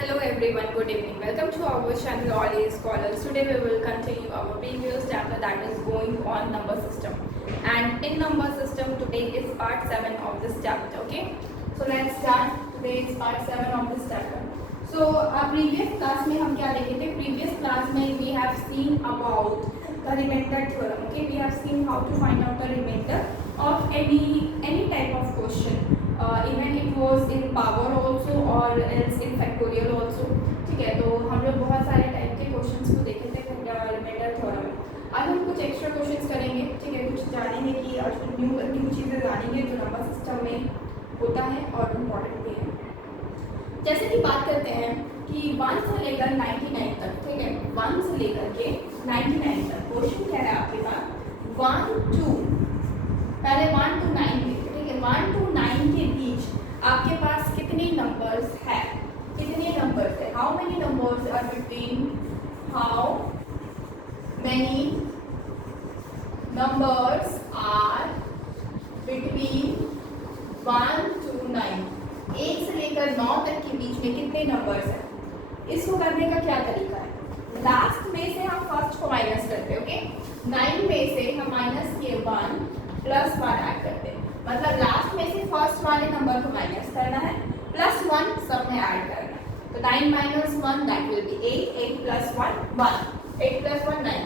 Hello everyone, good evening. Welcome to our channel All A's Scholars. Today we will continue our previous chapter that is going on number system. And in number system today is part 7 of this chapter. Okay, so let's start. Today is part 7 of this chapter. So previous class में हम क्या देखे थे? Previous class में we have seen about the remainder theorem. Okay, we have seen how to find out the remainder of any type of question. Even it was in power also or else in factorial also. ठीक है, तो हम लोग बहुत सारे type के questions को देखे थे रिमाइंडर थ्योरम में. आज हम कुछ एक्स्ट्रा क्वेश्चंस करेंगे. ठीक है, कुछ जानेंगे कि आज न्यू चीज़ें जानेंगे जो नंबर सिस्टम में होता है और इम्पॉर्टेंट भी है. जैसे कि बात करते हैं कि 1 से लेकर 99 तक. ठीक है, 1 से लेकर के 99 तक क्वेश्चन क्या है आपके पास. 1 to पहले 1 to 9 में. 1 to 9 के बीच आपके पास कितने नंबर्स है. कितने नंबर्स है. How many numbers are between. How many numbers are between 1 to 9. 1 से लेकर 9 तक के बीच में कितने नंबर्स हैं. इसको करने का क्या तरीका है. लास्ट में से हम फर्स्ट को माइनस करते हैं. ओके, 9 में से हम माइनस के 1 प्लस 1 ऐड करते हैं. मतलब लास्ट में से फर्स्ट वाले नंबर को माइनस करना है, प्लस 1 सब में ऐड करना है. तो 9 minus 1 that will B 8. 8 plus 1 1. 8 plus 1 9.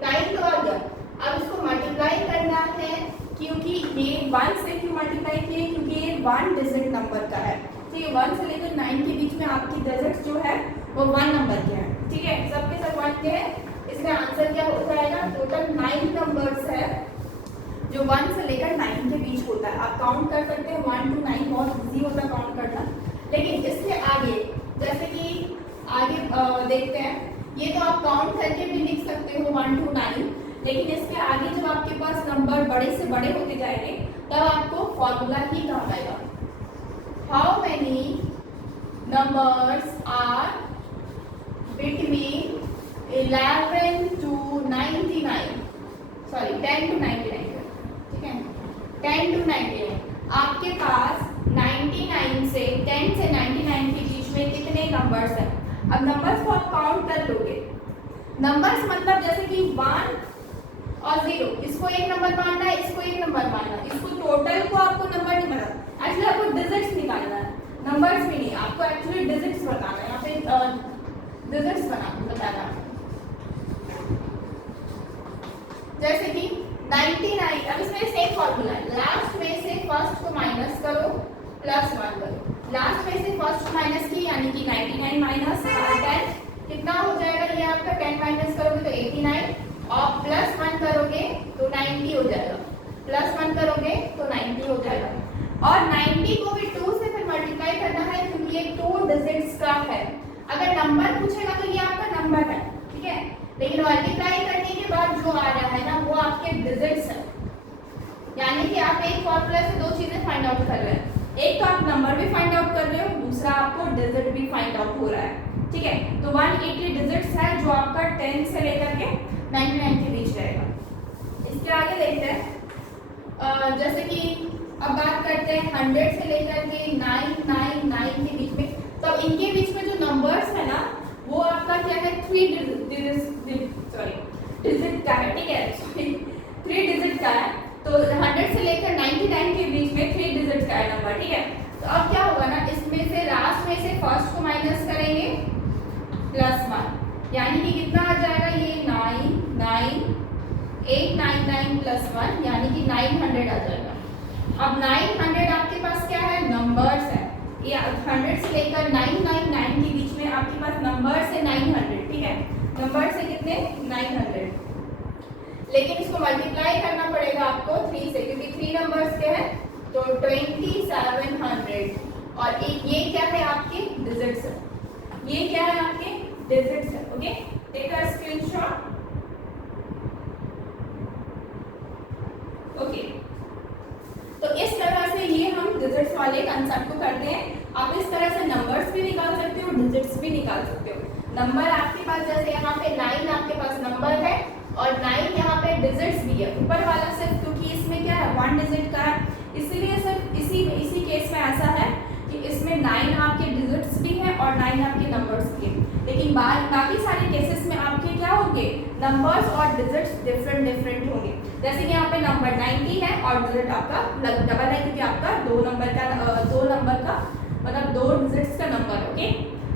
9 तो आ गया. अब इसको मल्टीप्लाई करना है, क्योंकि ये 1 से क्यों मल्टीप्लाई किए, क्योंकि ये 1 डिजिट नंबर का है. ठीक है, 1 से लेकर 9 के बीच में आपकी डिजिट्स जो है वो 1 नंबर के हैं. ठीक है, सबके सब 1 के हैं. इसमें आंसर क्या हो जाएगा. टोटल 9 नंबर्स है जो 1 से लेकर 9 के बीच होता है. आप काउंट कर सकते हैं 1 to 9. बहुत इजी होता है काउंट करना. लेकिन इसके आगे जैसे कि आगे देखते हैं, ये तो आप काउंट करके भी लिख सकते हो 1 to 9. लेकिन इसके आगे जब आपके पास नंबर बड़े से बड़े होते जाएंगे तब आपको फॉर्मूला ही काम आएगा. How many numbers are between 11 to 99. Sorry 10 to 99. 10 to 99. आपके पास 99 से 10 से 99 के बीच में कितने नंबर्स हैं. अब नंबर्स को आप काउंट कर लोगे. नंबर्स मतलब जैसे कि 1 और 0, इसको एक नंबर मानना है, इसको एक नंबर मानना है. इसको टोटल को आपको नंबर नहीं बनाना, एक्चुअली आपको डिजिट्स निकालना है, नंबर्स भी नहीं. आपको एक्चुअली डिजिट्स बताना है. यहाँ पे डिजिट्स बताना. जैसे कि 99. अब इसमें सेम फॉर्मूला है. लास्ट में से फर्स्ट को माइनस करो, प्लस 1 करो. लास्ट में से फर्स्ट को माइनस की यानी कि 99 माइनस 10 कितना हो जाएगा. ये आपका 10 माइनस करोगे तो 89 और प्लस 1 करोगे तो 90 हो जाएगा. प्लस 1 करोगे तो 90 हो जाएगा. और 90 को भी 2 से फिर मल्टीप्लाई करना है, क्योंकि ये 2 डिजिट्स का है. अगर नंबर पूछेगा तो ये आपका नंबर है. ठीक है, लेकिन मल्टीप्लाई करने के बाद जो आ रहा है ना वो आपके डिजिट्स है. यानी कि आप एक फॉर्मूला से दो चीजें फाइंड आउट कर रहे हैं. एक तो आप नंबर भी फाइंड आउट कर रहे हो, दूसरा आपको डिजिट भी फाइंड आउट हो रहा है. ठीक है, तो 180 डिजिट्स है जो आपका 10 से लेकर के 99 के बीच रहेगा. इसके आगे देखते हैं. जैसे कि अब बात करते हैं 100 से लेकर के 999 के बीच में. तो इनके बीच में जो नंबर्स है ना वो आपका क्या है 3 डिजिट का है. ठीक है, 3 डिजिट का है. तो 100 से लेकर 99 के बीच में 3 डिजिट का है नंबर. ठीक है, तो अब क्या होगा ना, इसमें से लास्ट में से फर्स्ट को माइनस करेंगे, प्लस 1 यानी कि कितना आ जाएगा. ये 899 प्लस 1 यानी कि 900 आ जाएगा. अब 900 आपके पास क्या है, नंबर्स है. ये 100 से लेकर 999 के बीच में आपके पास नंबर्स है 900. ठीक है, नंबर्स है कितने 900. लेकिन इसको मल्टीप्लाई करना पड़ेगा आपको 3 से, क्योंकि 3 नंबर्स के हैं तो 2700. और ये क्या है आपके डिजिट्स है. ये क्या है आपके डिजिट्स है. Okay, take a screenshot. Okay, तो इस तरह से ये हम डिजिट्स वाले कंसेप्ट को करते हैं. आप इस तरह से नंबर्स भी निकाल सकते हो, डिजिट्स भी निकाल सकते हो. नंबर आपके पास जैसे यहाँ पे 9 आपके पास नंबर है और 9 यहाँ पे डिजिट्स भी है. ऊपर वाला सिर्फ क्योंकि इसमें क्या है 1 डिजिट का है, इसीलिए सिर्फ इसी केस में ऐसा है कि इसमें 9 आपके डिजिट्स भी है और 9 आपके नंबर्स के। लेकिन बाकी सारे केसेस में आपके क्या होंगे, नंबर्स और डिजिट्स डिफरेंट होंगे। जैसे कि यहाँ पे नंबर 90 है और डिजिट आपका डबल है, क्योंकि आपका दो नंबर का मतलब 2 डिजिट्स का नंबर। ओके,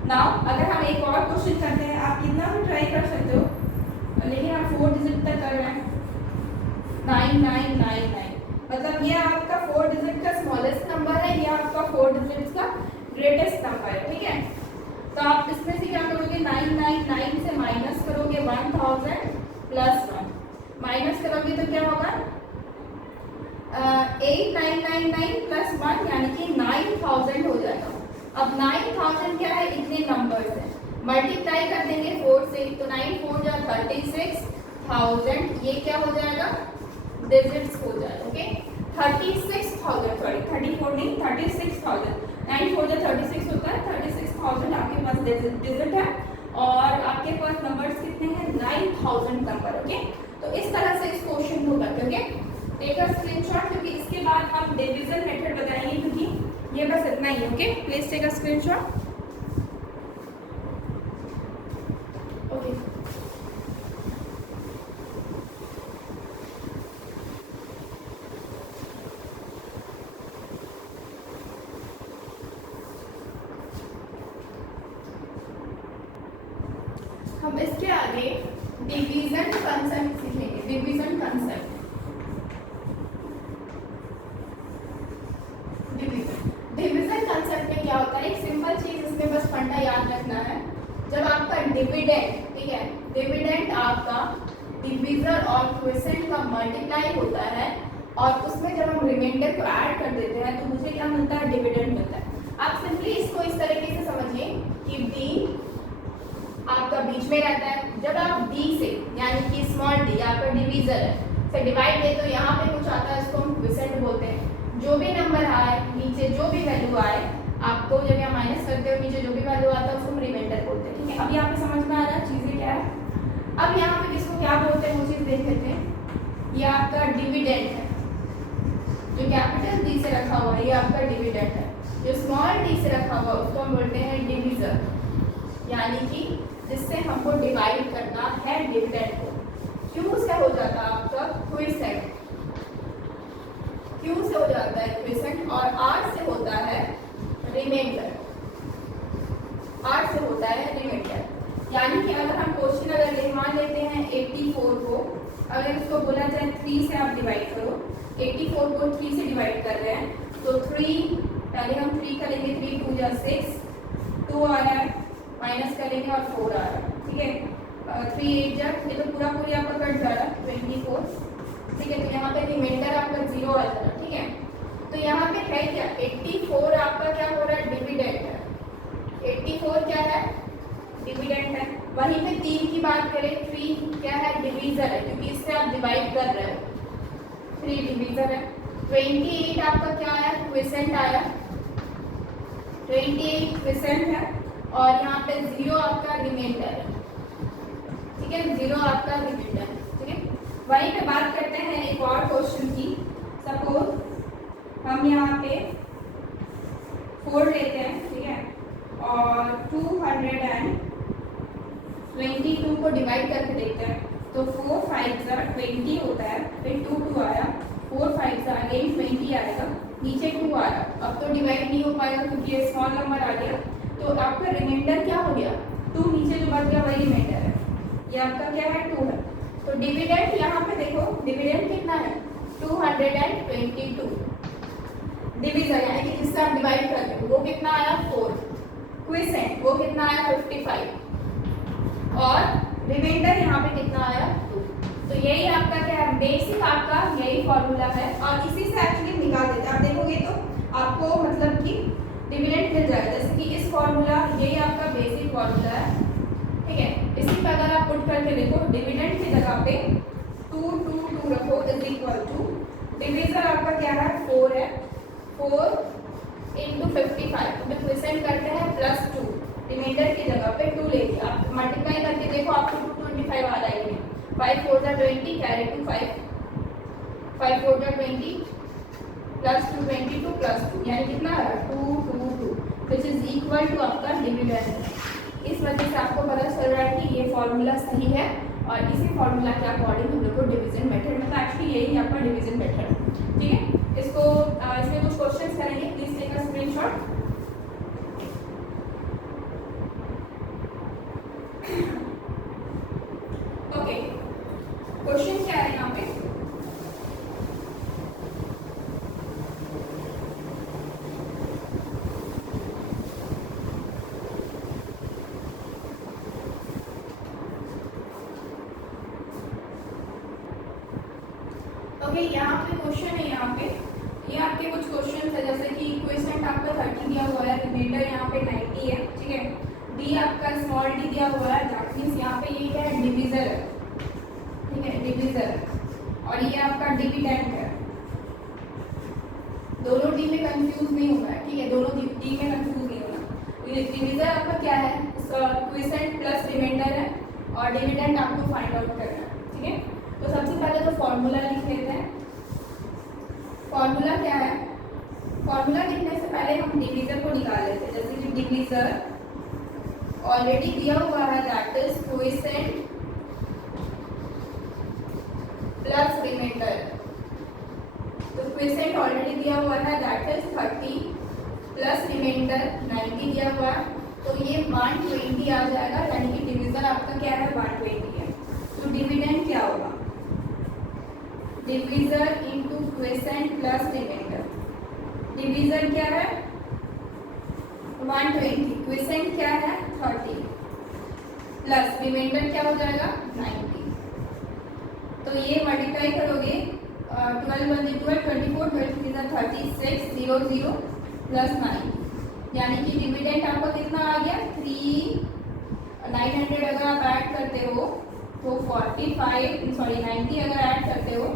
नाउ अगर हम एक और क्वेश्चन करते हैं, आप कितना भी ट्राई कर सकते हो, लेकिन आप 4 डिजिट तक कर रहे हैं। 9999, मतलब ये आपका 4 डिजिट का स्मॉलेस्ट नंबर है, ये आपका 4 डिजिट का ग्रेटेस्ट नंबर है। ठीक है, तो आप इसमें से क्या करोगे, 999 से माइनस करोगे 1000 प्लस 1, माइनस करोगे तो क्या होगा 8999 प्लस 1 यानी कि 9000 हो जाएगा। अब 9000 क्या है, इतने नंबर्स हैं, मल्टीप्लाई कर देंगे 4 से, तो 9 4 जा 36000, ये क्या हो जाएगा, डिजिट्स हो जाएगा। ओके, 36000, सॉरी 34 नहीं 36000, 9 4 जा 36 होता है, 36000 आपके पास डिजिट है और आपके पास नंबर्स कितने हैं, 9000 नंबर। ओके, तो इस तरह से इस क्वेश्चन को करते हैं। ओके, टेक अ स्क्रीनशॉट, क्योंकि इसके बाद हम डिवीजन मेथड बताएंगे, क्योंकि ये बस इतना ही है। Okay, please take a screenshot. Okay, हम इसके आगे डिवीजन कंसेप्ट सीखेंगे। डिवीजन कंसेप्ट, डिवीजन कंसेप्ट में क्या होता है, एक सिंपल चीज इसमें बस फंडा याद रखना है। जब आपका डिविडेंड, ठीक है, डिविडेंड आपका डिवीजर और क्वोशिएंट का मल्टीप्लाई होता है और उसमें जब हम रिमाइंडर को ऐड कर देते हैं तो मुझे क्या मिलता है, डिविडेंड मिलता है। आप सिंपली इसको इस तरीके से समझिए कि डी आपका बीच में रहता है। जब आप डी से, यानी कि स्मॉल डी आपका डिवीजर है, से डिवाइड दे तो यहाँ पे कुछ आता है, इसको हम क्वोशिएंट बोलते हैं। जो भी नंबर आए, नीचे जो भी वैल्यू आए, आपको जब यहाँ माइनस करते हो नीचे जो भी वैल्यू आता है उसको हम रिमाइंडर बोलते हैं। ठीक है, अब यहाँ पे समझ में आ रहा है चीज़ें क्या है। अब यहाँ पे किसको क्या बोलते हैं वो चीज़ देख लेते हैं। ये आपका डिविडेंड है, जो कैपिटल डी से रखा हुआ है, ये आपका डिविडेंड है। जो स्मॉल डी से रखा हुआ है उसको हम बोलते हैं डिवीजर, यानी कि जिससे हमको डिवाइड करना है डिविडेंड को। क्यू से हो जाता है आपका क्वोशिएंट, क्यू से हो जाता है क्वोशिएंट और आर से होता है रिमाइंडर, आर से होता है रिमाइंडर। यानी कि अगर हम क्वेश्चन अगर मान लेते हैं 84 को, अगर इसको बोला जाए 3 से आप डिवाइड करो, 84 को 3 से डिवाइड कर रहे हैं तो 3 पहले हम 3 करेंगे, 3 2 जा 6, 2 आ रहा है, माइनस करेंगे और 4 आ रहा है। ठीक है, 3 8 जा, ये तो पूरा आपका कट जा रहा है 24। ठीक है, तो यहाँ पे रिमाइंडर आपका 0 आ जा रहा है। ठीक है, तो यहाँ पे है क्या, 84 आपका क्या हो रहा है, डिविडेंड है। 84 क्या है, डिविडेंड है। वहीं पे 3 की बात करें, 3 क्या है, डिवीजर है, क्योंकि इससे आप डिवाइड कर रहे हो, 3 डिवीजर है। 28 आपका क्या आया, क्वोशिएंट आया, 28 क्वोशिएंट है और यहाँ पे 0 आपका रिमाइंडर है। ठीक है, 0 आपका रिमाइंडर है। ठीक है, वहीं पे बात करते हैं एक और क्वेश्चन की। सपोज हम यहाँ पे 4 लेते हैं, ठीक है, और 222 को डिवाइड करके देखते हैं तो 4 5 जा 20 होता है, फिर 2 2 आया, 4 5 जा अगेन 20 आएगा, नीचे 2 आया। अब तो डिवाइड नहीं हो पाएगा क्योंकि ये स्मॉल नंबर आ गया, तो आपका रिमाइंडर क्या हो गया, 2 नीचे जो बच गया वही रिमाइंडर है, ये आपका क्या है, 2 है। तो डिविडेंड यहाँ पे देखो, डिविडेंड कितना है, 222, डिवीजर यानी कि जिससे आप डिवाइड कर रहे हो वो कितना आया, 4, क्वोशिएंट वो कितना आया, 55 और रिमाइंडर यहाँ पे कितना आया, 2। तो यही आपका क्या है, बेसिक आपका यही फॉर्मूला है और इसी से एक्चुअली निकाल देते हैं। आप देखोगे तो आपको मतलब कि डिविडेंड मिल जाएगा, जैसे कि इस फॉर्मूला, यही आपका बेसिक फॉर्मूला है। ठीक है, इसी पर अगर आप पुट करके देखो, डिविडेंड की जगह पे 2 2 2 रखो इज इक्वल टू, डिवीजर आपका क्या है, 4 है, 4 × 55, तो क्वोशिएंट करते हैं +2, रिमाइंडर की जगह पे 2 लेके आप मल्टीप्लाई करके देखो आपको 225 आ जाएगी। 5 4 जा 20, कैरी टू 5, 5 4 जा 20 +2 22 +2 यानी कितना आ रहा है, 2 2 2। विच इज इक्वल टू आपका डिविडेंड। इस वजह से आपको पता चल रहा है कि ये फॉर्मूला सही है और इसी फॉर्मूला के अकॉर्डिंग हम लोग को डिवीजन मेथड, मतलब एक्चुअली यही आपका डिवीजन मेथड, ठीक है। इसको इसमें कुछ क्वेश्चंस करेंगे, please take a screenshot. Okay, question क्या है यहाँ पे? ओके, यहाँ पे क्वेश्चन है, यहाँ पे ये आपके कुछ क्वेश्चन है, जैसे कि क्वेश्चन आपका 30 दिया हुआ है, रिमाइंडर यहाँ पे 90 है, ठीक है। डी आपका स्मॉल डी दिया हुआ है, दैट मीन्स यहाँ पे ये क्या है, डिविजर है, ठीक है, डिविजर। और ये आपका डिविडेंड है। दोनों डी में कंफ्यूज नहीं होना है, ठीक है, दोनों डी में कंफ्यूज नहीं होना। ये डिविजर आपका क्या है, क्वेश्चन प्लस रिमाइंडर है और डिविडेंड आपको फाइंड आउट करना है, ठीक है। तो सबसे पहले तो फॉर्मूला लिख लेते हैं। फॉर्मूला क्या है? फॉर्मूला लिखने से पहले हम डिवीजर को निकाल लेते हैं। जैसे कि डिवीजर ऑलरेडी दिया हुआ है, that is quotient plus reminder. तो क्वोशिएंट ऑलरेडी दिया हुआ है, दैट इज 30 प्लस रिमाइंडर 90 दिया हुआ है, तो ये 120 आ जाएगा, यानी कि डिवीजर आपका क्या है, 120 है। तो डिविडेंड क्या होगा? Divisor into quotient plus reminder. Divisor क्या है, 120, क्वोशिएंट क्या है, 30, प्लस रिमाइंडर क्या हो जाएगा, 90। तो ये मल्टीप्लाई करोगे, 12 1 12 24, 12 3 36, 0 0 प्लस 9, यानी कि डिविडेंड आपका कितना आ गया, 900 अगर आप ऐड करते हो तो 90 अगर ऐड करते हो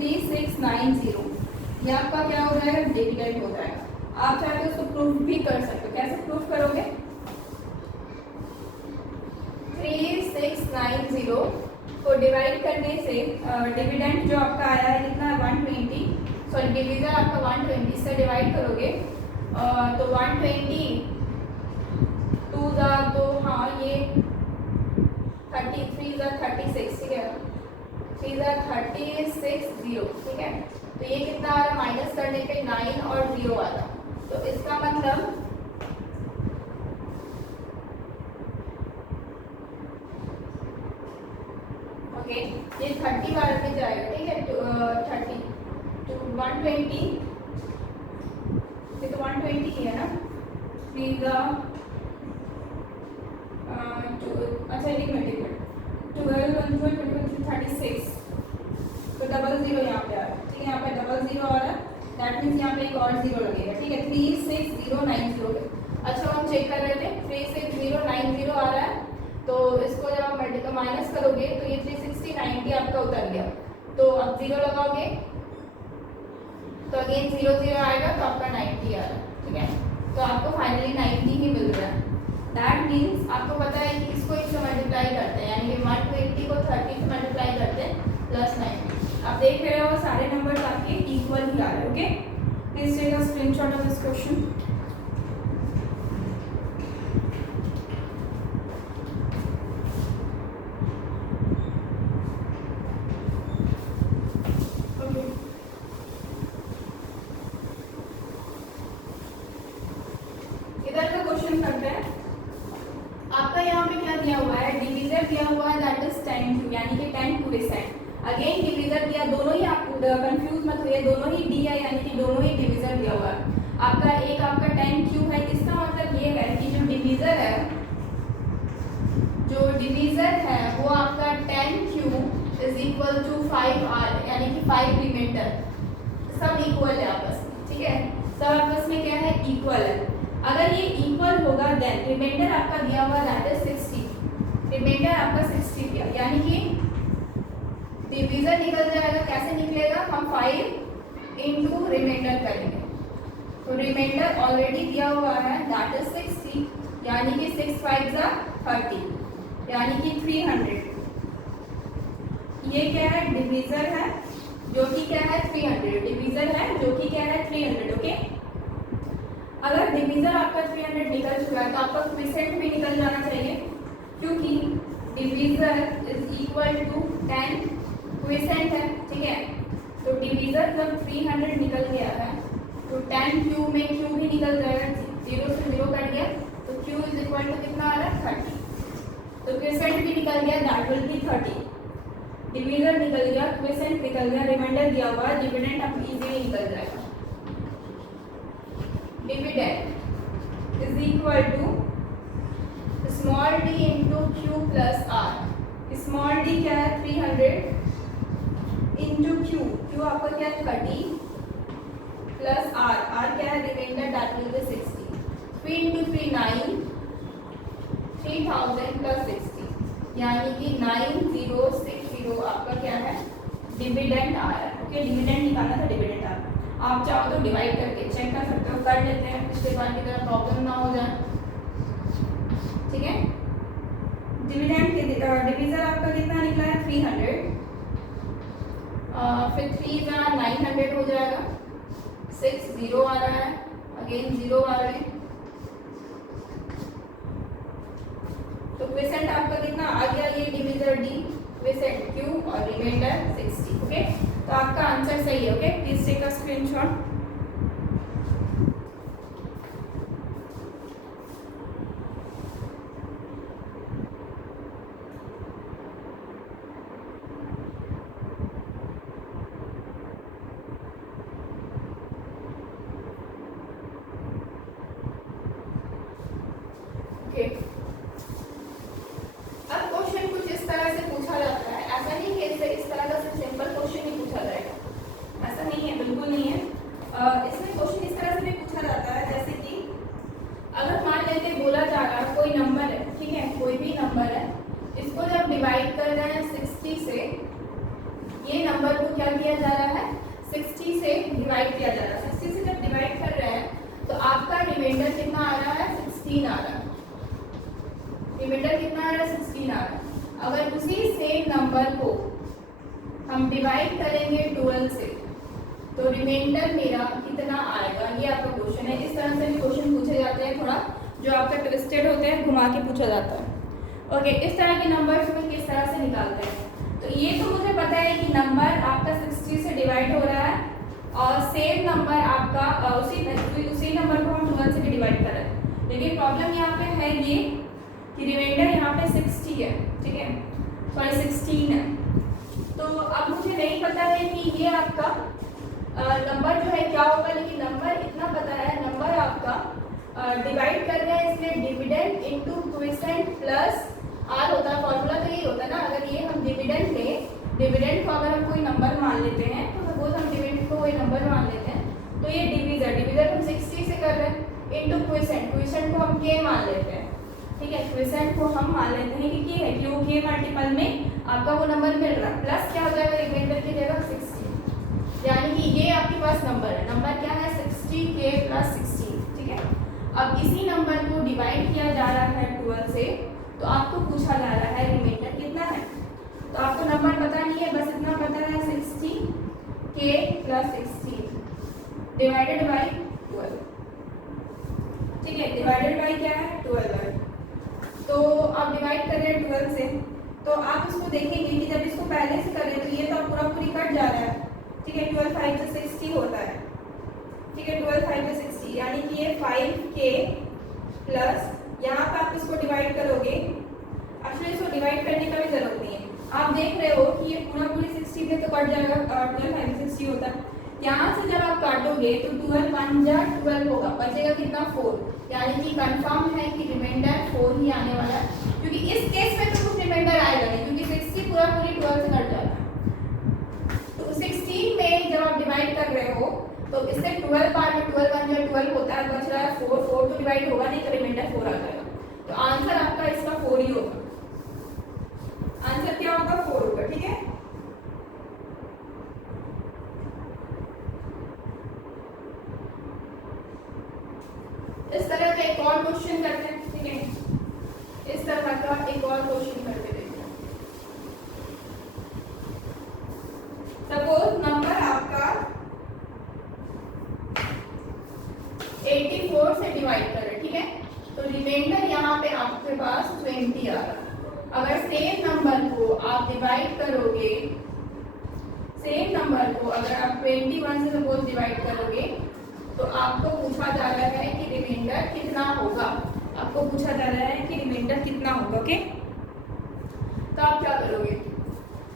3690, ये आपका क्या हो जाएगा, डिविडेंड हो जाएगा। आप चाहे तो उसको प्रूफ भी कर सकते हो। कैसे प्रूफ करोगे? 3690 को डिवाइड करने से डिविडेंड जो आपका आया है कितना, 120, सॉरी डिवीजर आपका 120 से डिवाइड करोगे तो 120 2 तो हाँ ये 33 36, ठीक है, 36 0, ठीक है। तो ये कितना आ रहा, माइनस करने पे 9 और 0 आ रहा, तो इसका मतलब ओके, ये 30 बार में जाएगा, ठीक है, 30 तो 120, ये तो 120 ही है ना, अच्छा एक मिनट 12 1 12 36, तो डबल 0 यहाँ पे आ रहा है, ठीक है, यहाँ पे डबल 0 आ रहा है, दैट मीन्स यहाँ पे एक और 0 लगेगा, ठीक है, 36090। अच्छा हम चेक कर रहे थे, 36090 आ रहा है, तो इसको जब आप माइनस करोगे तो ये 360 90 आपका उतर गया, तो अब 0 लगाओगे तो अगेन 0 0 आएगा, तो आपका 90 आ रहा है, ठीक है। तो आपको फाइनली 90 ही मिल रहा है। दैट मीन्स आपको पता है कि इसको इससे मल्टीप्लाई करते हैं, यानी कि 120 को 30 से मल्टीप्लाई करते हैं प्लस 90। आप देख रहे हो सारे नंबर्स आपके इक्वल ही आ रहे हैं। Okay, please take a screenshot of this question. इधर का क्वेश्चन करते हैं। आपका यहाँ पे क्या दिया हुआ है, डिवीजर दिया हुआ है, दैट इज 10 यानी कि 10 क्वोशिएंट। अगेन डिवीजर दिया, दोनों ही आप कंफ्यूज मत होइए, दोनों ही डी है, यानी कि दोनों ही डिवीजर दिया हुआ है। आपका एक आपका 10 क्यू है, इसका मतलब ये है कि जो डिवीजर है वो आपका 10 Q is equal to 5 R, यानी कि 5 रिमाइंडर, सब इक्वल है आपस में, ठीक है, सब आपस में क्या है, इक्वल है। अगर ये इक्वल होगा देन रिमाइंडर आपका दिया हुआ दैट इज 60, रिमाइंडर आपका 60 दिया, यानी कि डिवीजर निकल जाएगा। कैसे निकलेगा, हम 5 इंटू रिमाइंडर करेंगे, तो रिमाइंडर ऑलरेडी दिया हुआ है दैट इज 60, यानी कि 6 5 30, यानी कि 300। ये क्या है, डिवीजर है जो कि क्या है 300, डिवीजर है जो कि क्या है 300। ओके, अगर डिवीजर आपका 300 निकल चुका है तो आपका क्विसेंट भी निकल जाना चाहिए, क्योंकि divisor is equal to 10 quotient है, ठीक है। तो डिवीजर जब 300 निकल गया है तो 10 क्यू में क्यू भी निकल जाएगा, 0 से 0 कट गया तो क्यू इज इक्वल टू कितना आ रहा है 30। तो क्विसेंट भी निकल गया, दैट विल बी 30। डिवीजर निकल गया, क्विसेंट निकल गया, रिमाइंडर दिया हुआ है, डिविडेंड अब इजीली निकल जाएगा। Dividend is equal to small d into Q plus R. Small d क्या है 300 इंटू क्यू, क्यू आपका क्या है 30 प्लस आर क्या है reminder, that will be 60। 3 into 3 9, 3000 plus 60, यानी कि 9060 आपका क्या है डिविडेंड आ रहा है। ओके, डिविडेंड निकालना था, डिविडेंड आ रहा है। आप चाहो तो डिवाइड करके चेक कर सकते हो, कर लेते हैं, पिछले बार की तरह प्रॉब्लम ना हो जाए, ठीक है। डिविडेंड डिवीजर आपका कितना निकला है 300, फिर 3 का 900 हो जाएगा, 6 0 आ रहा है, अगेन 0 आ रहा है, तो क्विसेंट आपका कितना आ गया, ये डिवीजर डी, क्विसेंट क्यू और रिमाइंडर 60। ओके, तो आपका आंसर सही है। Okay, please take a screenshot. अब क्वेश्चन कुछ इस तरह से पूछा जाता है, ऐसा नहीं कि इस तरह का सिंपल क्वेश्चन ही पूछा जाएगा, ऐसा नहीं है, बिल्कुल नहीं है। इसमें क्वेश्चन इस तरह से भी पूछा जाता है, जैसे कि अगर मान लेते बोला जा रहा है कोई नंबर है, ठीक है, कोई भी नंबर है, इसको जब डिवाइड कर रहे हैं 60 से, ये नंबर को क्या किया जा रहा है 60 से डिवाइड किया जा रहा है। 60 से जब डिवाइड कर रहे हैं तो आपका रिमाइंडर कितना आ रहा है 16 आ रहा है, रिमाइंडर कितना आ रहा है 16 आ रहा है। अगर उसी सेम नंबर को हम डिवाइड करेंगे 12 से तो रिमाइंडर मेरा कितना आएगा, ये आपका क्वेश्चन है। इस तरह से भी क्वेश्चन पूछे जाते हैं, थोड़ा जो आपका ट्विस्टेड होते हैं, घुमा के पूछा जाता है। ओके, इस तरह के नंबर्स में किस तरह से निकालते हैं, तो ये तो मुझे पता है कि नंबर आपका 60 से डिवाइड हो रहा है और सेम नंबर आपका उसी नंबर को हम 12 से भी डिवाइड कर रहे हैं, लेकिन प्रॉब्लम यहाँ पे है ये कि रिमाइंडर यहाँ पे 60 है, ठीक है, सॉरी 16 है। तो अब मुझे नहीं पता है कि ये आपका नंबर जो है क्या होगा, लेकिन नंबर इतना पता है, नंबर आपका डिवाइड कर रहे हैं, इसलिए dividend into quotient plus R होता है, फॉर्मूला तो यही होता है ना। अगर ये हम डिविडेंड लें, डिविडेंड को अगर हम कोई नंबर मान लेते हैं, तो सपोज हम डिविडेंड को कोई नंबर मान लेते हैं, तो ये डिवीजर हम 60 से कर रहे हैं इनटू क्विसेंट को हम के मान लेते हैं, ठीक है, क्विसेंट को हम मान लेते हैं कि के है, क्यों के मल्टीपल में आपका वो नंबर मिल रहा है, प्लस क्या हो जाएगा रिमाइंडर की जगह 60, यानी कि ये आपके पास नंबर है, नंबर क्या है 60k प्लस 16, ठीक है। अब इसी नंबर को डिवाइड किया जा रहा है 12 से, तो आपको पूछा जा रहा है रिमाइंडर कितना है, तो आपको नंबर पता नहीं है, बस इतना पता है 60k प्लस 16 डिवाइडेड बाई 12, ठीक है, डिवाइडेड बाई क्या है 12 है। तो आप डिवाइड कर रहे हैं 12 से, तो आप इसको देखेंगे कि जब इसको पहले से कर रहे हैं तो ये तो पूरा पूरी कट जा रहा है, ठीक है, 12 5 से 60 होता है, ठीक है, 12 5 से 60, यानी कि ये 5k प्लस यहाँ पर आप इसको डिवाइड करोगे, एक्चुअली इसको डिवाइड करने का भी जरूरत नहीं है, आप देख रहे हो कि ये पूरा पूरी 60 में तो कट जाएगा, 12 5 से 60 होता है, यहाँ से जब आप काटोगे तो 12 1 जा 12 होगा, बचेगा कितना 4, यानी कि कंफर्म है कि रिमाइंडर 4 ही आने वाला है, क्योंकि इस केस में तो कुछ रिमाइंडर आएगा नहीं, क्योंकि 60 पूरा पूरी 12 से कट जाता है। तो 16 में जब आप डिवाइड कर रहे हो तो इससे 12 पार्ट में 12 1 जा 12 होता है, बच रहा है 4 4 तो डिवाइड होगा नहीं, तो रिमाइंडर 4 आ जाएगा, तो आंसर आपका इसका 4 ही होगा, आंसर क्या होगा 4 होगा, ठीक है। इस तरह का एक और क्वेश्चन करते हैं, ठीक है, इस तरह का एक और क्वेश्चन करते हैं। सपोज नंबर आपका 84 से डिवाइड करें, ठीक है। तो रिमाइंडर यहाँ पे आपके पास 20 आ रहा। अगर सेम नंबर को आप डिवाइड करोगे, सेम नंबर को अगर आप 21 से सपोज डिवाइड करोगे तो आपको पूछा जा रहा है कि रिमाइंडर कितना होगा, आपको पूछा जा रहा है कि रिमाइंडर कितना होगा, ओके। तो आप क्या करोगे?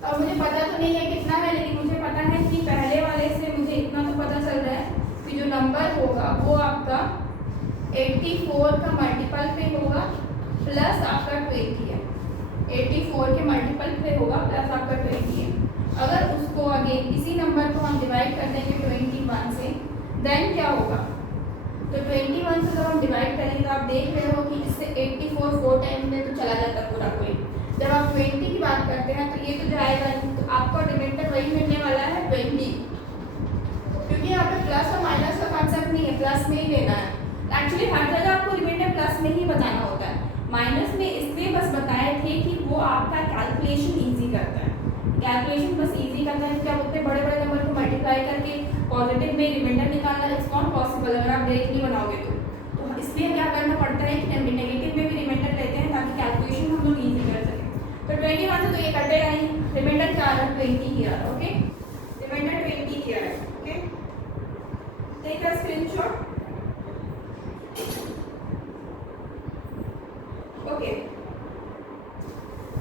अब मुझे पता तो नहीं है कितना है, लेकिन मुझे पता है कि पहले वाले से मुझे इतना तो पता चल रहा है कि जो नंबर होगा वो आपका 84 का मल्टीपल पे होगा प्लस आपका 20 है। 84 के मल्टीपल पे होगा प्लस आपका 20 है। अगर उसको अगेन इसी नंबर को हम डिवाइड कर देंगे 21 से, देन क्या होगा? तो 21 से जब हम डिवाइड करेंगे तो आप देख रहे हो कि इससे 84 4 टाइम में तो चला जाता पूरा कोई। जब आप 20 की बात करते हैं तो ये तो जाएगा, तो आपका रिमाइंडर वही मिलने वाला है 20, क्योंकि यहाँ पे प्लस और माइनस का कॉन्सेप्ट नहीं है, प्लस में ही लेना है। एक्चुअली हर जगह आपको रिमाइंडर प्लस में ही बताना होता है, माइनस में इसलिए बस बताए थे कि वो आपका कैलकुलेशन ईजी करता है। कैलकुलेशन बस ईजी करता है, क्या बोलते हैं, बड़े बड़े नंबर को मल्टीप्लाई करके पॉजिटिव में रिमाइंडर निकालना इट्स नॉट पॉसिबल अगर आप डायरेक्टली बनाओगे तो इसलिए क्या करना पड़ता है कि नेगेटिव में भी रिमाइंडर लेते हैं ताकि कैलकुलेशन हम लोग ईजी कर सकें। तो 21 से तो ये कटेगा नहीं, रिमाइंडर क्या आ रहा है 20 ही आ रहा है, ओके। रिमाइंडर 20 ही आ रहा है, okay. Take a screenshot, okay.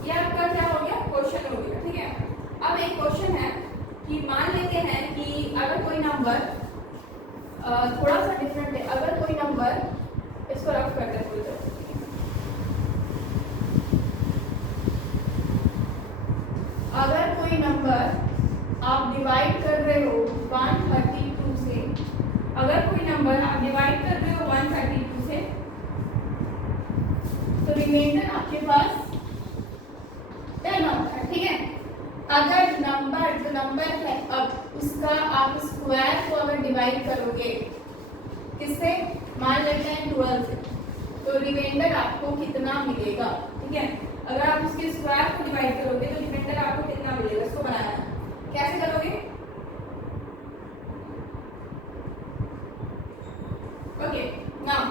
ये आपका क्या हो गया, क्वेश्चन हो गया, ठीक है। अब एक क्वेश्चन है कि मान लेते हैं कि अगर कोई नंबर थोड़ा सा डिफरेंट है, अगर कोई नंबर, इसको रफ करते हैं थोड़ी देर, अगर कोई नंबर आप डिवाइड कर रहे हो 132 से, अगर कोई नंबर आप डिवाइड कर रहे हो 132 से, तो रिमाइंडर आपके पास 10 आता है, ठीक है। अगर नंबर जो नंबर है अब उसका आप स्क्वायर को अगर डिवाइड करोगे किससे, मान लेते हैं 12 से, तो रिमाइंडर आपको कितना मिलेगा, ठीक है। अगर आप उसके स्क्वायर को डिवाइड करोगे तो रिमाइंडर आपको कितना मिलेगा, इसको बनाना है। कैसे करोगे? ओके, नाउ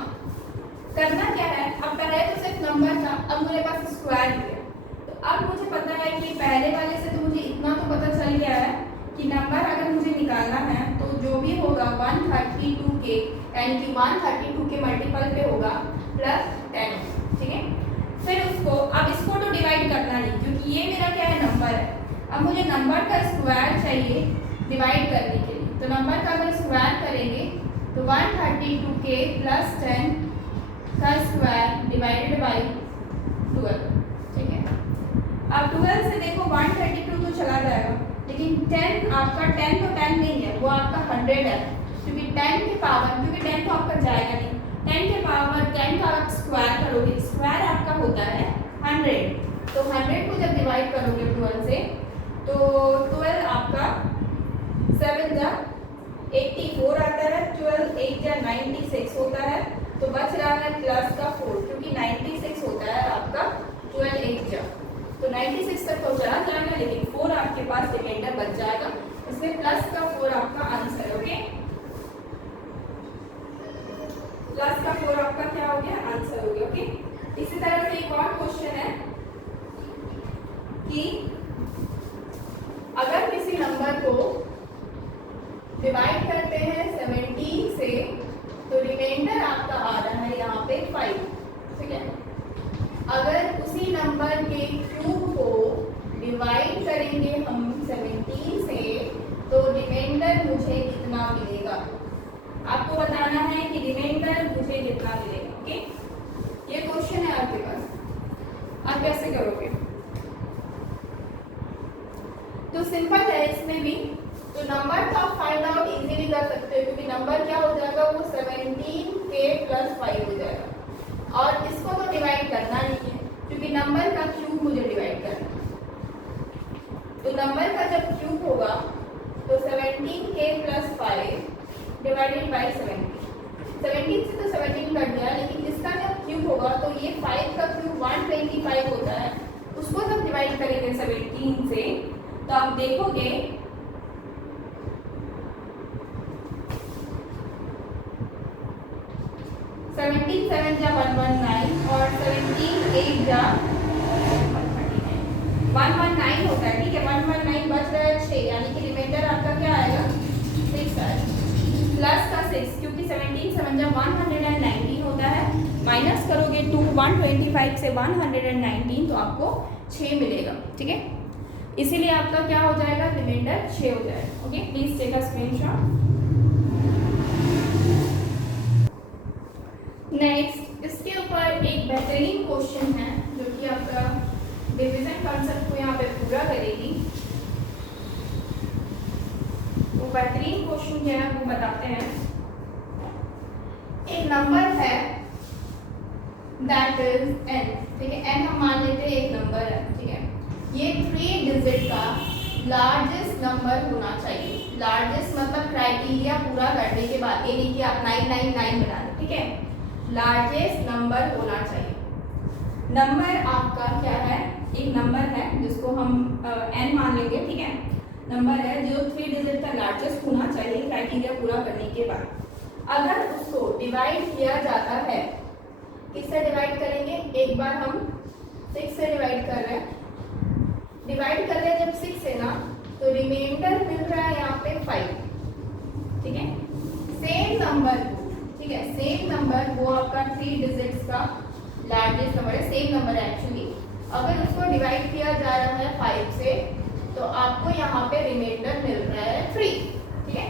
करना क्या है, अब पहले तो सिर्फ नंबर था, अब मेरे पास स्क्वायर है। तो अब मुझे पता है कि पहले वाले से तो मुझे इतना तो पता चल गया है कि नंबर अगर मुझे निकालना है तो जो भी होगा 132 के, यानी कि 132 के मल्टीपल पे होगा प्लस 10, ठीक है। फिर उसको, अब इसको तो डिवाइड करना नहीं क्योंकि ये मेरा क्या है, नंबर है। अब मुझे नंबर का स्क्वायर चाहिए डिवाइड करने के लिए, तो नंबर का अगर स्क्वायर करेंगे तो 132 के प्लस 10 का स्क्वायर डिवाइडेड बाई 12, ठीक है। अब 12 से देखो 132 तो चला जाएगा, लेकिन 10 आपका 10 तो 10 नहीं है, वो आपका 100 है, क्योंकि 10 के पावर, क्योंकि 10 तो आपका जाएगा नहीं, 10 के पावर 10 का आप स्क्वायर करोगे, स्क्वायर आपका होता है 100, तो 100 को जब डिवाइड करोगे 12 से तो 12 आपका 7 जा 84 आता है, 12 8 जा 96 होता है, तो बच रहा है प्लस का 4, क्योंकि 96 होता है आपका 12 8 जा, तो 96 तक तो चला जाएगा, लेकिन 4 आपके पास रिमाइंडर बच जाएगा, इसमें प्लस का 4 आपका आंसर, ओके। प्लस का 4 आपका क्या हो गया, आंसर हो गया, ओके। इसी तरह से एक और क्वेश्चन है कि अगर किसी नंबर को डिवाइड करते हैं 17 से, तो रिमाइंडर आपका आ रहा है यहाँ पे 5, ठीक है। अगर उसी नंबर के क्यूब को डिवाइड करेंगे हम 17 से, तो रिमाइंडर मुझे कितना मिलेगा, आपको बताना है कि रिमाइंडर मुझे कितना मिलेगा, ओके। ये क्वेश्चन है आपके पास, आप कैसे करोगे? तो सिंपल है इसमें भी, तो नंबर तो आप फाइंड आउट इजीली कर सकते हो, क्योंकि नंबर क्या हो जाएगा, वो 17 के प्लस 5 हो जाएगा, और इसको तो डिवाइड करना नहीं है क्योंकि नंबर का क्यूब मुझे डिवाइड करना है। तो नंबर का जब क्यूब होगा तो 17 के प्लस 5 डिवाइडेड बाई 17 से तो 17 कट गया, लेकिन इसका जब क्यूब होगा तो ये 5 का क्यूब 125 होता है, उसको जब डिवाइड करेंगे 17 से तो आप देखोगे 17 7 जा 119 और 17 8 जा 119 होता है, ठीक है। 119 बच रहा है 6, यानी कि रिमाइंडर आपका क्या आएगा 6 आएगा, प्लस का 6, क्योंकि 17 7 जा 119 होता है, माइनस करोगे 2 125 से 119 तो आपको 6 मिलेगा, ठीक है। इसीलिए आपका क्या हो जाएगा, रिमाइंडर 6 हो जाएगा। Okay, please take a screenshot. Next, इसके ऊपर एक बेहतरीन क्वेश्चन है जो कि आपका डिवीजन कॉन्सेप्ट को यहाँ पे पूरा करेगी। वो बेहतरीन क्वेश्चन जो है वो बताते हैं। एक नंबर है दैट इज n, ठीक है। n हम मान लेते हैं एक नंबर है, ठीक है। ये 3 डिजिट का लार्जेस्ट नंबर होना चाहिए। लार्जेस्ट मतलब क्राइटेरिया पूरा करने के बाद, ये नहीं कि आप 999 बना दो, ठीक है। लार्जेस्ट नंबर होना चाहिए। नंबर आपका क्या है, एक नंबर है जिसको हम n मान लेंगे, ठीक है। नंबर है जो 3 डिजिट का लार्जेस्ट होना चाहिए क्राइटेरिया पूरा करने के बाद। अगर उसको डिवाइड किया जाता है, किससे डिवाइड करेंगे, एक बार हम 6 से डिवाइड कर रहे हैं। डिवाइड कर रहे हैं जब 6 से ना, तो रिमाइंडर मिल रहा है यहाँ पे 5, ठीक है। सेम नंबर, ठीक है, सेम नंबर वो आपका 3 डिजिट्स का लार्जेस्ट नंबर है, सेम नंबर है एक्चुअली। अगर उसको डिवाइड किया जा रहा है 5 से, तो आपको यहाँ पे रिमाइंडर मिल रहा है 3, ठीक है।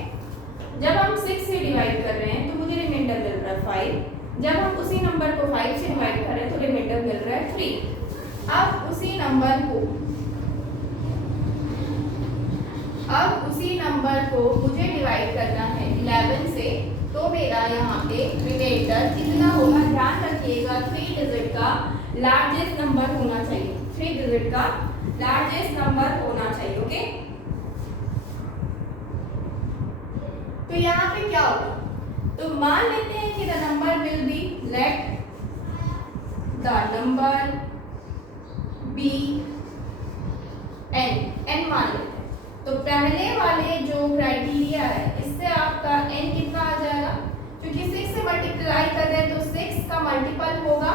जब हम 6 से डिवाइड कर रहे हैं तो मुझे रिमाइंडर मिल रहा है 5। जब हम उसी नंबर को 5 से डिवाइड कर रहे हैं तो रिमाइंडर मिल रहा है 3। अब उसी नंबर को मुझे डिवाइड करना है 11 से, तो मेरा यहाँ पे रिमाइंडर कितना होगा, ध्यान रखिएगा 3 डिजिट का लार्जेस्ट नंबर होना चाहिए, 3 डिजिट का लार्जेस्ट नंबर होना चाहिए, ओके। तो यहाँ पे क्या होगा, तो मान लेते हैं कि the number will be, let the number be n मान लेते हैं। तो पहले वाले जो क्राइटेरिया है इससे आपका n कितना आ जाएगा, क्योंकि 6 से मल्टीप्लाई कर रहे हैं तो 6 का मल्टीपल होगा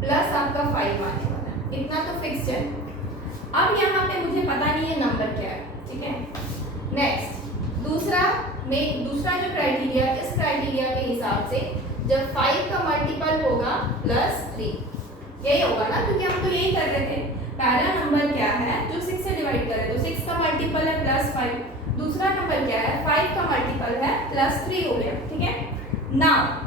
प्लस आपका 5 आने वाला है, इतना तो फिक्स है। अब यहाँ पे मुझे पता नहीं है नंबर क्या है, ठीक है। नेक्स्ट, दूसरा जो क्राइटेरिया, इस क्राइटेरिया के हिसाब से जब 5 का मल्टीपल होगा प्लस 3, यही होगा ना, क्योंकि हम तो यही कर रहे थे। पहला नंबर क्या है जो 6 से डिवाइड कर रहे हैं, तो 6 का मल्टीपल है प्लस 5। दूसरा नंबर क्या है, 5 का मल्टीपल है प्लस 3 हो गया, ठीक है। नाउ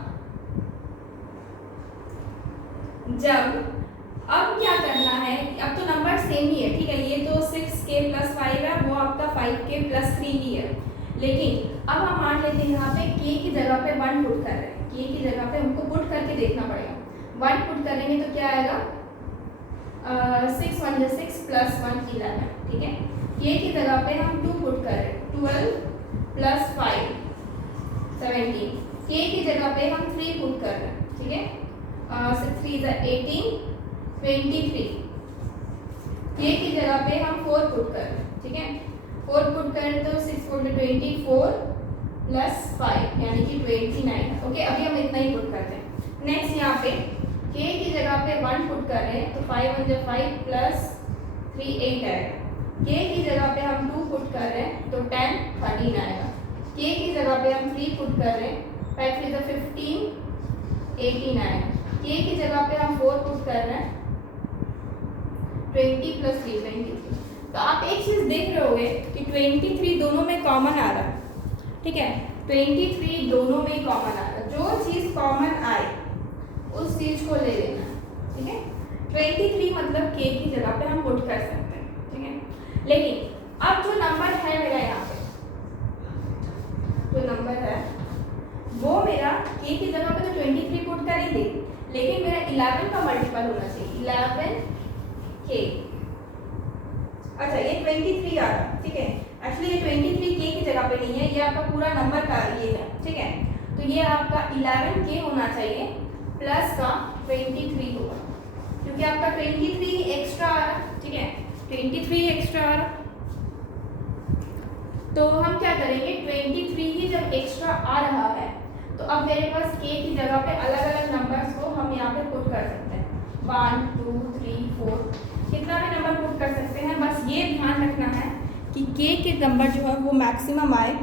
अब क्या करना है, अब तो नंबर सेम ही है, ठीक है। ये तो 6k प्लस 5 है, वो आपका 5k प्लस 3 ही है। लेकिन अब हम मान लेते हैं यहाँ पे k की जगह पे 1 पुट कर रहे हैं, k की जगह पे हमको पुट करके देखना पड़ेगा। 1 पुट करेंगे तो क्या आएगा, 6 1 6 प्लस 1 11, ठीक है। k की जगह पे हम 2 पुट कर रहे हैं, 12 प्लस 5 17। k की जगह पे हम 3 पुट कर रहे हैं, ठीक है। 6 3 18 23। k की जगह पे हम 4 पुट कर रहे हैं, ठीक है। 4 पुट करें तो 6 4 24 प्लस 5 यानी कि 29, ओके। अभी हम इतना ही पुट करते हैं। नेक्स्ट यहाँ पे k की जगह पे 1 पुट कर रहे हैं तो 5 1 5 प्लस 3 8 आएगा। k की जगह पे हम 2 पुट कर रहे हैं तो 10 13 आएगा। k की जगह पे हम 3 पुट कर रहे हैं, 5 3 15 18 आएगा। k की जगह पे हम 4 पुट कर रहे हैं, 20 प्लस 3 23। तो आप एक चीज देख रहे होगे कि 23 दोनों में कॉमन आ रहा है, ठीक है। 23 दोनों में कॉमन आ रहा है, जो चीज कॉमन आए उस चीज को ले लेना, ठीक है। 23 मतलब k की जगह पे हम पुट कर सकते हैं, ठीक है। लेकिन अब जो नंबर है मेरा यहाँ पे, जो नंबर है वो मेरा k की जगह पे तो 23 पुट करेंगे, लेकिन मेरा 11 का मल्टीपल होना चाहिए, 11k। अच्छा, ये 23 आ रहा, ठीक है। एक्चुअली ये 23 k की जगह पे नहीं है, ये आपका पूरा नंबर का ये है, ठीक है। तो ये आपका 11k होना चाहिए प्लस का 23 होगा, क्योंकि आपका 23 एक्स्ट्रा आ रहा, ठीक है। 23 एक्स्ट्रा आ रहा, तो हम क्या करेंगे, 23 ही जब एक्स्ट्रा आ रहा है तो अब मेरे पास k की जगह पे अलग अलग नंबर पुट कर सकते हैं, 1 2 3 4, कितना भी नंबर पुट कर सकते हैं। बस ये ध्यान रखना है कि के नंबर जो है वो मैक्सिमम आए